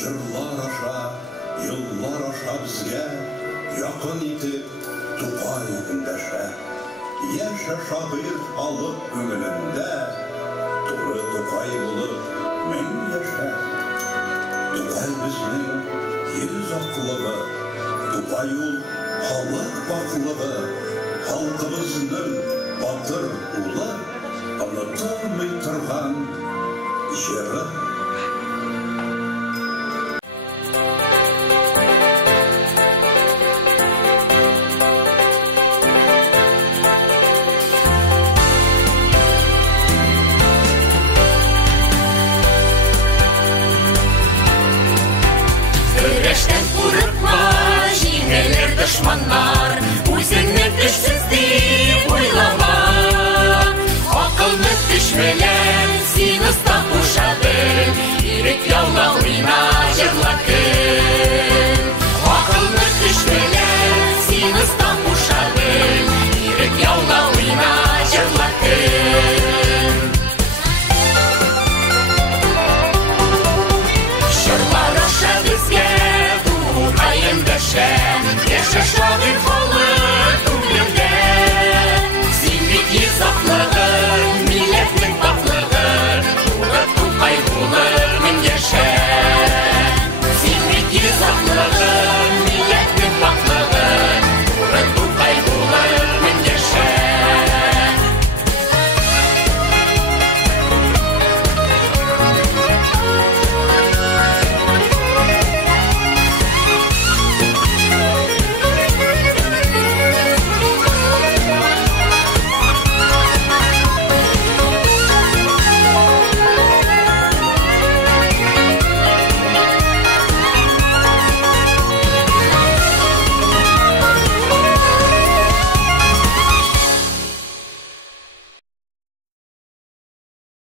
Жырлар аша, йыллар аша бізге яқын итеп Тукай үндәшә. Яшә шагыйрь халык күңелендә, туры Тукай булып мең яшә. Тукай безнең йөз аклыгы, Тукай ул халык баклыгы, халкыбызның батыр улы, онытылмый торган җыры. Көрәштән курыкма, җиңәлер дошманнар, үзеңне көчсез дип уйлама. Акылны көч белән син оста куша бел, ирек яулау